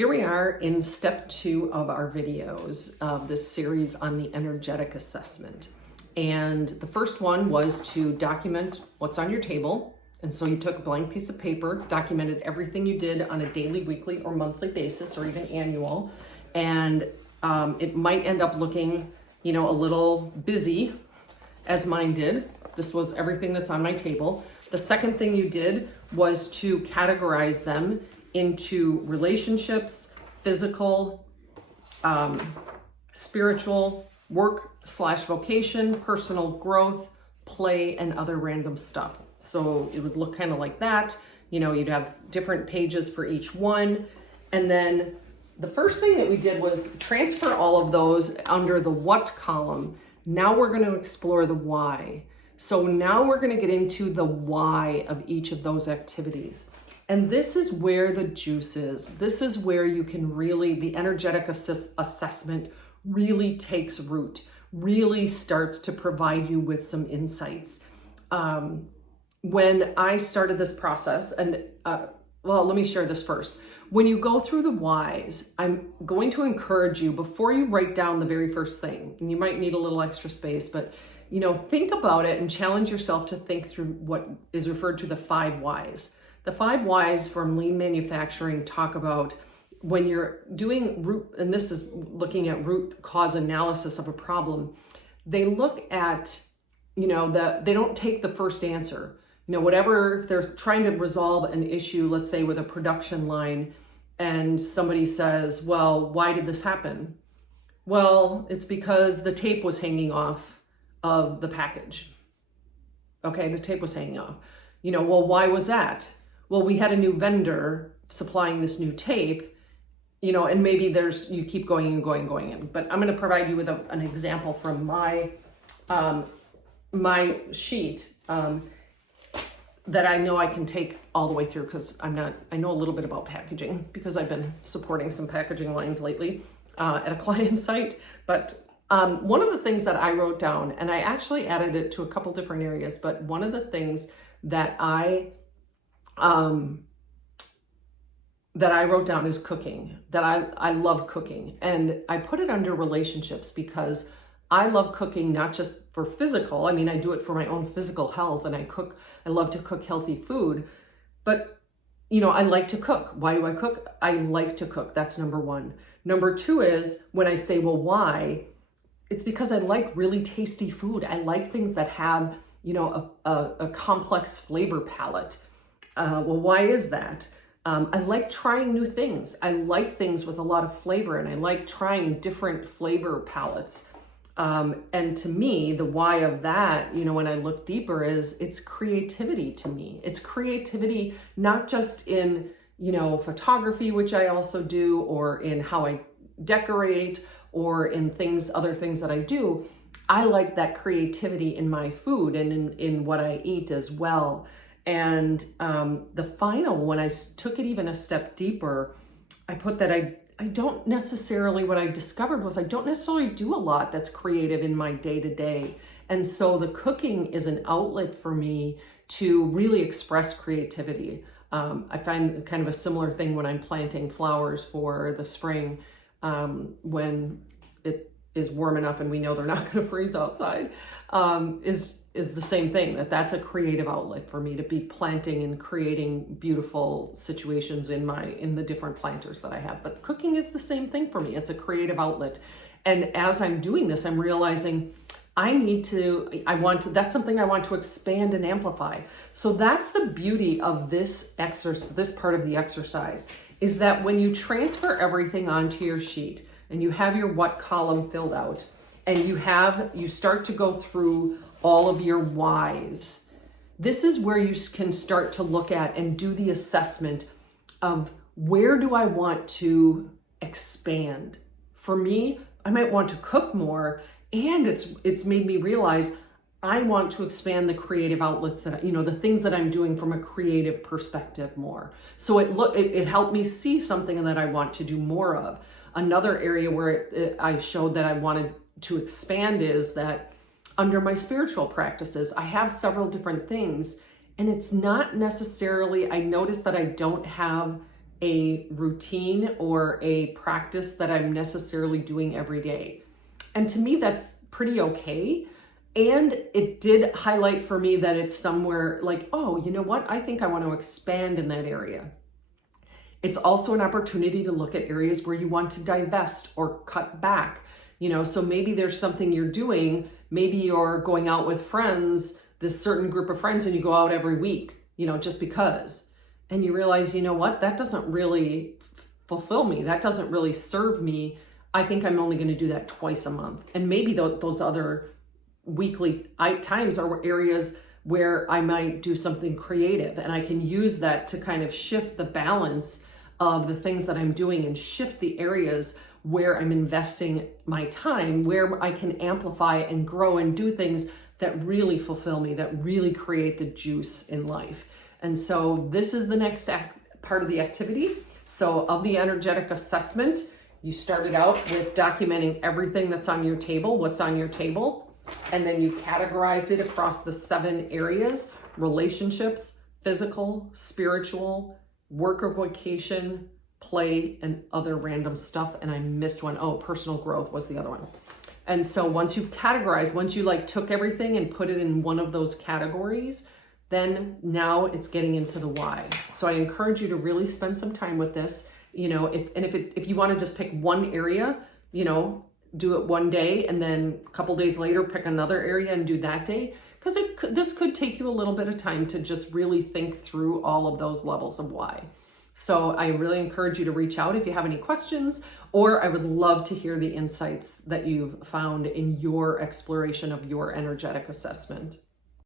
Here we are in step 2 of our videos of this series on the energetic assessment. And the first one was to document what's on your table. And so you took a blank piece of paper, documented everything you did on a daily, weekly, or monthly basis, or even annual. And it might end up looking, a little busy, as mine did. This was everything that's on my table. The second thing you did was to categorize them into relationships, physical, spiritual, work/vocation, personal growth, play, and other random stuff. So it would look kind of like that. You'd have different pages for each one. And then the first thing that we did was transfer all of those under the what column. Now we're going to explore the why. So now we're going to get into the why of each of those activities. And this is where the juice is. This is where you can really, the energetic assessment really takes root, really starts to provide you with some insights. When I started this process, and let me share this first. When you go through the whys, I'm going to encourage you, before you write down the very first thing, and you might need a little extra space, but think about it and challenge yourself to think through what is referred to the 5 whys. The 5 whys from lean manufacturing talk about when you're doing root, and this is looking at root cause analysis of a problem, they look at, they don't take the first answer. Whatever, if they're trying to resolve an issue, let's say with a production line, and somebody says, well, why did this happen? Well, it's because the tape was hanging off of the package. Okay, the tape was hanging off. Well, why was that? Well, we had a new vendor supplying this new tape, and maybe you keep going and going and going. But I'm going to provide you with an example from my sheet that I know I can take all the way through, because I know a little bit about packaging because I've been supporting some packaging lines lately at a client site. But one of the things that I wrote down, and I actually added it to a couple different areas, but one of the things that I wrote down is cooking, that I love cooking. And I put it under relationships because I love cooking, not just for physical. I do it for my own physical health, and I love to cook healthy food, but I like to cook. Why do I cook? I like to cook. That's number 1. Number 2 is when I say, well, why? It's because I like really tasty food. I like things that have, a complex flavor palette. Well, why is that? I like trying new things. I like things with a lot of flavor, and I like trying different flavor palettes. And to me, the why of that, when I look deeper, is it's creativity to me. It's creativity, not just in, photography, which I also do, or in how I decorate, or in other things that I do. I like that creativity in my food and in what I eat as well. And the final, when I took it even a step deeper, I put that I don't necessarily, what I discovered was I don't necessarily do a lot that's creative in my day-to-day. And so the cooking is an outlet for me to really express creativity. I find kind of a similar thing when I'm planting flowers for the spring, when it is warm enough and we know they're not going to freeze outside, is the same thing, that's a creative outlet for me to be planting and creating beautiful situations in the different planters that I have. But cooking is the same thing for me. It's a creative outlet. And as I'm doing this, I'm realizing that's something I want to expand and amplify. So that's the beauty of this part of the exercise, is that when you transfer everything onto your sheet and you have your what column filled out, and you start to go through all of your whys, this is where you can start to look at and do the assessment of, where do I want to expand? For me, I might want to cook more, and it's made me realize I want to expand the creative outlets that, the things that I'm doing from a creative perspective more. So it helped me see something that I want to do more of. Another area where I showed that I wanted to expand is that under my spiritual practices, I have several different things, and it's not necessarily, I noticed that I don't have a routine or a practice that I'm necessarily doing every day. And to me, that's pretty okay. And it did highlight for me that it's somewhere like, oh, you know what? I think I want to expand in that area. It's also an opportunity to look at areas where you want to divest or cut back. So maybe there's something you're doing. Maybe you're going out with friends, this certain group of friends, and you go out every week, just because. And you realize, you know what? That doesn't really fulfill me. That doesn't really serve me. I think I'm only going to do that twice a month. And maybe those other weekly times are areas where I might do something creative, and I can use that to kind of shift the balance of the things that I'm doing and shift the areas where I'm investing my time, where I can amplify and grow and do things that really fulfill me, that really create the juice in life. And so this is the next part of the activity. So of the energetic assessment, you started out with documenting everything that's on your table, what's on your table, and then you categorized it across the 7 areas: relationships, physical, spiritual, work or vocation, play, and other random stuff. And I missed one. Oh, personal growth was the other one. And so once you've categorized, once you took everything and put it in one of those categories, then now it's getting into the why. So I encourage you to really spend some time with this. If you want to just pick one area, do it one day, and then a couple days later pick another area and do that day, because this could take you a little bit of time to just really think through all of those levels of why. So I really encourage you to reach out if you have any questions, or I would love to hear the insights that you've found in your exploration of your energetic assessment.